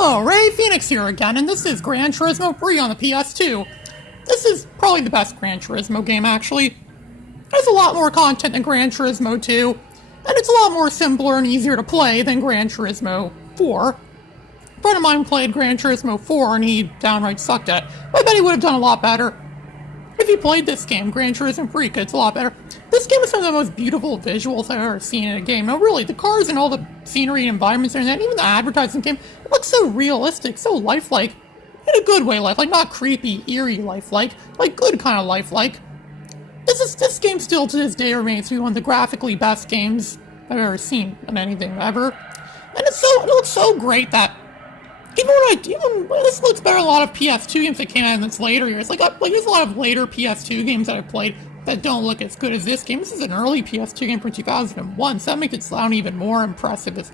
Hello, Ray Phoenix here again, and this is Gran Turismo 3 on the PS2. This is probably the best Gran Turismo game, actually. There's a lot more content than Gran Turismo 2, and it's a lot more simpler and easier to play than Gran Turismo 4. A friend of mine played Gran Turismo 4, and he downright sucked at it. I bet he would have done a lot better if he played this game, Gran Turismo 3, because it's a lot better. This game is some of the most beautiful visuals I've ever seen in a game. No, really, the cars and all the scenery and environments and even the advertising game, it looks so realistic, so lifelike. In a good way lifelike, not creepy, eerie lifelike, like good kind of lifelike. This game still to this day remains to be one of the graphically best games I've ever seen in anything ever. And it looks so great that this looks better than a lot of PS2 games that came out in this later years. Like there's a lot of later PS2 games that I've played that don't look as good as this game. This is an early PS2 game from 2001, so that makes it sound even more impressive as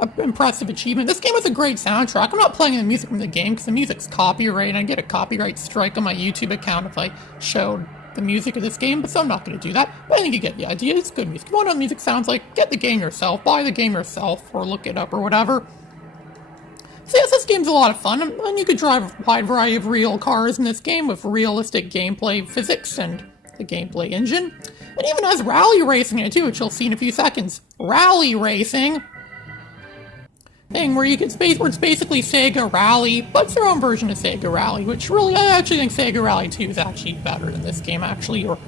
an impressive achievement. This game has a great soundtrack. I'm not playing the music from the game because the music's copyright, and I get a copyright strike on my YouTube account if I showed the music of this game, so I'm not going to do that. But I think you get the idea. It's good music. If you want to know what music sounds like, get the game yourself, buy the game yourself, or look it up or whatever. So yes, this game's a lot of fun, and you could drive a wide variety of real cars in this game with realistic gameplay physics and the gameplay engine. It even has rally racing in it too, which you'll see in a few seconds. Rally racing thing where it's basically Sega Rally, but it's their own version of Sega Rally, which really, I actually think Sega Rally 2 is actually better than this game, actually, or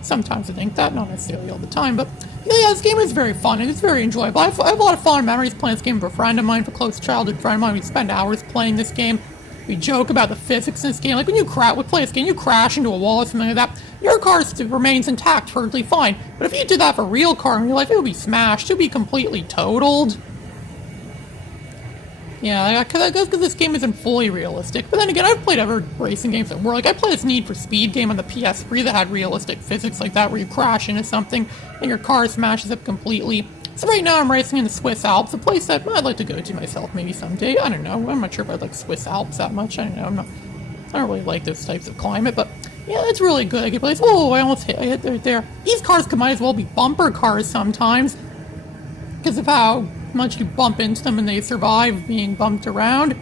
sometimes I think that, not necessarily all the time, but yeah, this game is very fun, and it's very enjoyable. I have a lot of fond memories playing this game with a friend of mine, a close childhood friend of mine. We'd spend hours playing this game. We joke about the physics in this game. Like when you play this game, you crash into a wall or something like that, your car remains intact, perfectly fine. But if you did that for a real car in real life, it would be smashed. It would be completely totaled. Yeah, because this game isn't fully realistic. But then again, I've played other racing games that were like, I played this Need for Speed game on the PS3 that had realistic physics like that, where you crash into something and your car smashes up completely. So right now I'm racing in the Swiss Alps, a place that I'd like to go to myself maybe someday. I don't know. I'm not sure if I'd like Swiss Alps that much. I don't know. I don't really like those types of climate, but yeah, it's really good. I get place. Oh, I hit right there. These cars might as well be bumper cars sometimes because of how much you bump into them and they survive being bumped around.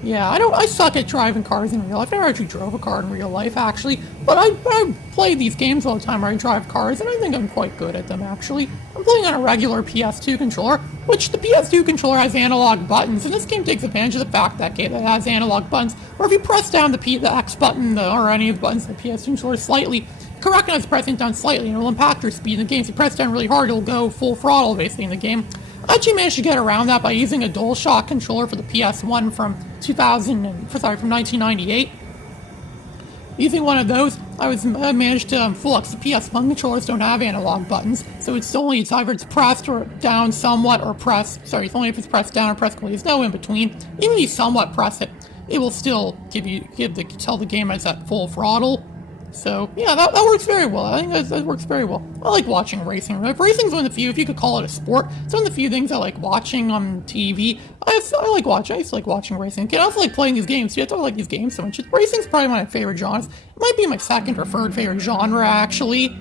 Yeah, I suck at driving cars in real life. I never actually drove a car in real life, actually. But I play these games all the time where I drive cars, and I think I'm quite good at them, actually. I'm playing on a regular PS2 controller, which the PS2 controller has analog buttons, and this game takes advantage of the fact that it has analog buttons, where if you press down the X button, or any of the buttons in the PS2 controller slightly, correct as pressing down slightly, and it'll impact your speed in the game. If you press down really hard, it'll go full throttle, basically, in the game. I actually managed to get around that by using a DualShock controller for the PS1 from 1998. Using one of those, I managed to flux. The PS1 controllers don't have analog buttons, so it's either it's pressed or down somewhat or pressed. Sorry, it's only if it's pressed down or pressed completely. There's no in between. Even if you somewhat press it, it will still tell the game it's at full throttle. So, yeah, that works very well. I think that works very well. I like watching racing. Racing's one of the few, if you could call it a sport, it's one of the few things I like watching on TV. I used to like watching racing. I also like playing these games, too. I don't like these games so much. Racing's probably one of my favorite genres. It might be my second or third favorite genre, actually,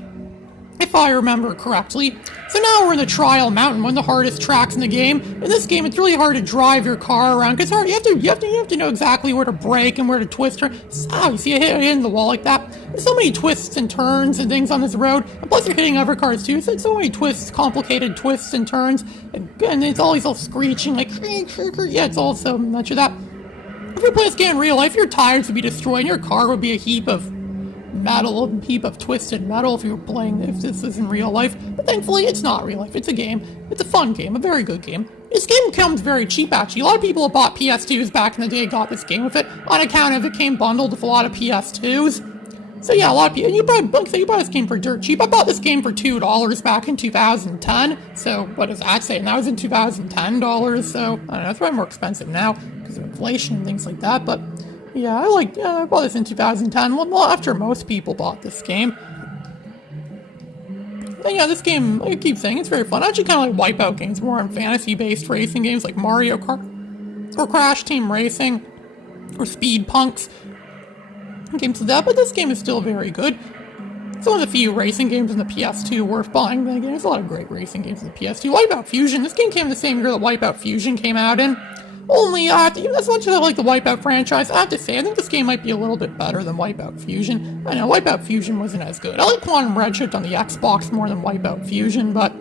if I remember correctly. So now we're in the Trial Mountain, one of the hardest tracks in the game. In this game, it's really hard to drive your car around, because you have to know exactly where to brake and where to twist. You see a hit in the wall like that? There's so many twists and turns and things on this road, and plus you're hitting other cars too, so it's so many complicated twists and turns, and it's always all screeching, like, yeah, it's all so much of that. If you play this game in real life, your tires would be destroyed, and your car would be a heap of twisted metal if this is in real life. But thankfully, it's not real life. It's a game. It's a fun game, a very good game. This game comes very cheap, actually. A lot of people who bought PS2s back in the day got this game with it, on account of it came bundled with a lot of PS2s. So yeah, a lot of people, you bought this game for dirt cheap. I bought this game for $2 back in 2010. So what does that say? And that was in 2010 dollars. So I don't know, it's probably more expensive now because of inflation and things like that. But yeah, I bought this in 2010, well, after most people bought this game. And yeah, this game, I keep saying, it's very fun. I actually kind of like Wipeout games, more on fantasy-based racing games like Mario Kart, or Crash Team Racing, or Speed Punks, games like that, but this game is still very good. It's one of the few racing games in the PS2 worth buying. Then again, there's a lot of great racing games in the PS2. Wipeout Fusion, this game came in the same year that Wipeout Fusion came out in. Only, as much as I like the Wipeout franchise, I have to say, I think this game might be a little bit better than Wipeout Fusion. I know, Wipeout Fusion wasn't as good. I like Quantum Redshift on the Xbox more than Wipeout Fusion, but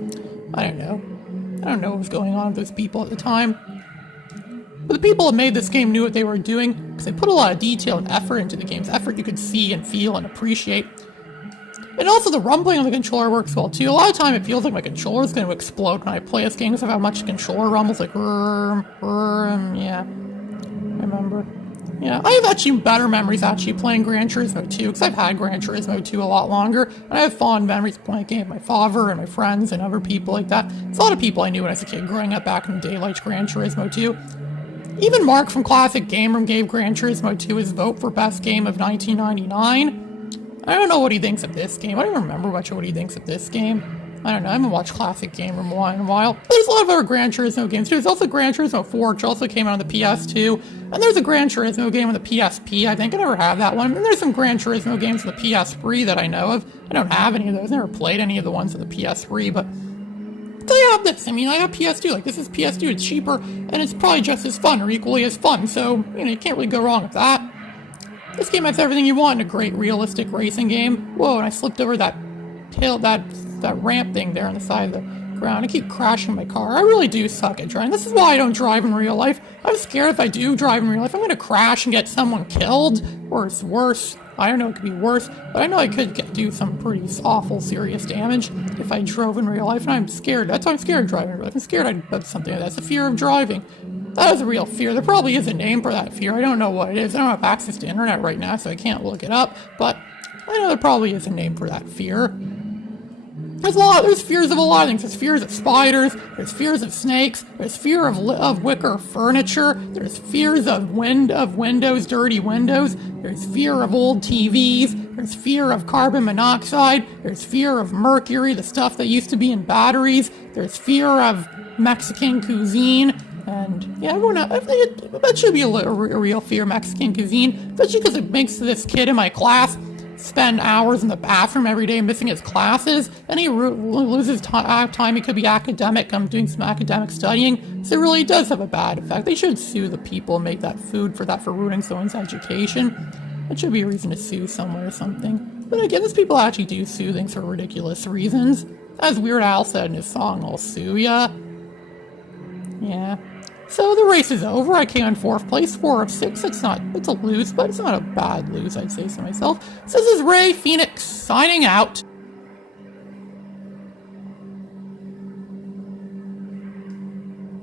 I don't know. I don't know what was going on with those people at the time. But the people that made this game knew what they were doing, because they put a lot of detail and effort into the game's effort you could see and feel and appreciate. And also the rumbling on the controller works well too. A lot of time it feels like my controller is going to explode when I play this game because of how much the controller rumbles, like yeah. I remember. Yeah, I have actually better memories actually playing Gran Turismo 2, because I've had Gran Turismo 2 a lot longer, and I have fond memories playing the game with my father and my friends and other people like that. It's a lot of people I knew when I was a kid growing up back in the day liked Gran Turismo 2. Even Mark from Classic Game Room gave Gran Turismo 2 his vote for best game of 1999. I don't know what he thinks of this game. I don't even remember much of what he thinks of this game. I don't know. I haven't watched Classic Game Room in a while. But there's a lot of other Gran Turismo games too. There's also Gran Turismo 4, which also came out on the PS2. And there's a Gran Turismo game on the PSP, I think. I never had that one. And there's some Gran Turismo games on the PS3 that I know of. I don't have any of those. I never played any of the ones on the PS3, but I have this. I mean, I have PS2. Like, this is PS2. It's cheaper, and it's probably just as fun or equally as fun. So, you can't really go wrong with that. This game has everything you want in a great realistic racing game. Whoa, and I slipped over that hill, that ramp thing there on the side of the ground. I keep crashing my car. I really do suck at driving. This is why I don't drive in real life. I'm scared if I do drive in real life, I'm going to crash and get someone killed. Or it's worse. I don't know, it could be worse. But I know I could do some pretty awful, serious damage if I drove in real life. And I'm scared. That's why I'm scared of driving in real life. I'm scared of something like that. It's a fear of driving. That is a real fear. There probably is a name for that fear. I don't know what it is. I don't have access to internet right now, so I can't look it up. But I know there probably is a name for that fear. There's fears of a lot of things. There's fears of spiders. There's fears of snakes. There's fear of wicker furniture. There's fears of windows, dirty windows. There's fear of old TVs. There's fear of carbon monoxide. There's fear of mercury, the stuff that used to be in batteries. There's fear of Mexican cuisine. And yeah, that should be a real fear of Mexican cuisine, especially because it makes this kid in my class spend hours in the bathroom every day missing his classes, and he loses time he could be academic, doing some academic studying, so it really does have a bad effect. They should sue the people and make that for ruining someone's education. That should be a reason to sue someone or something. But again, these people actually do sue things for ridiculous reasons. As Weird Al said in his song, "I'll sue ya." Yeah. So the race is over. I came in 4th place, 4 of 6. It's a lose, but it's not a bad lose, I'd say so myself. So this is Ray Phoenix signing out.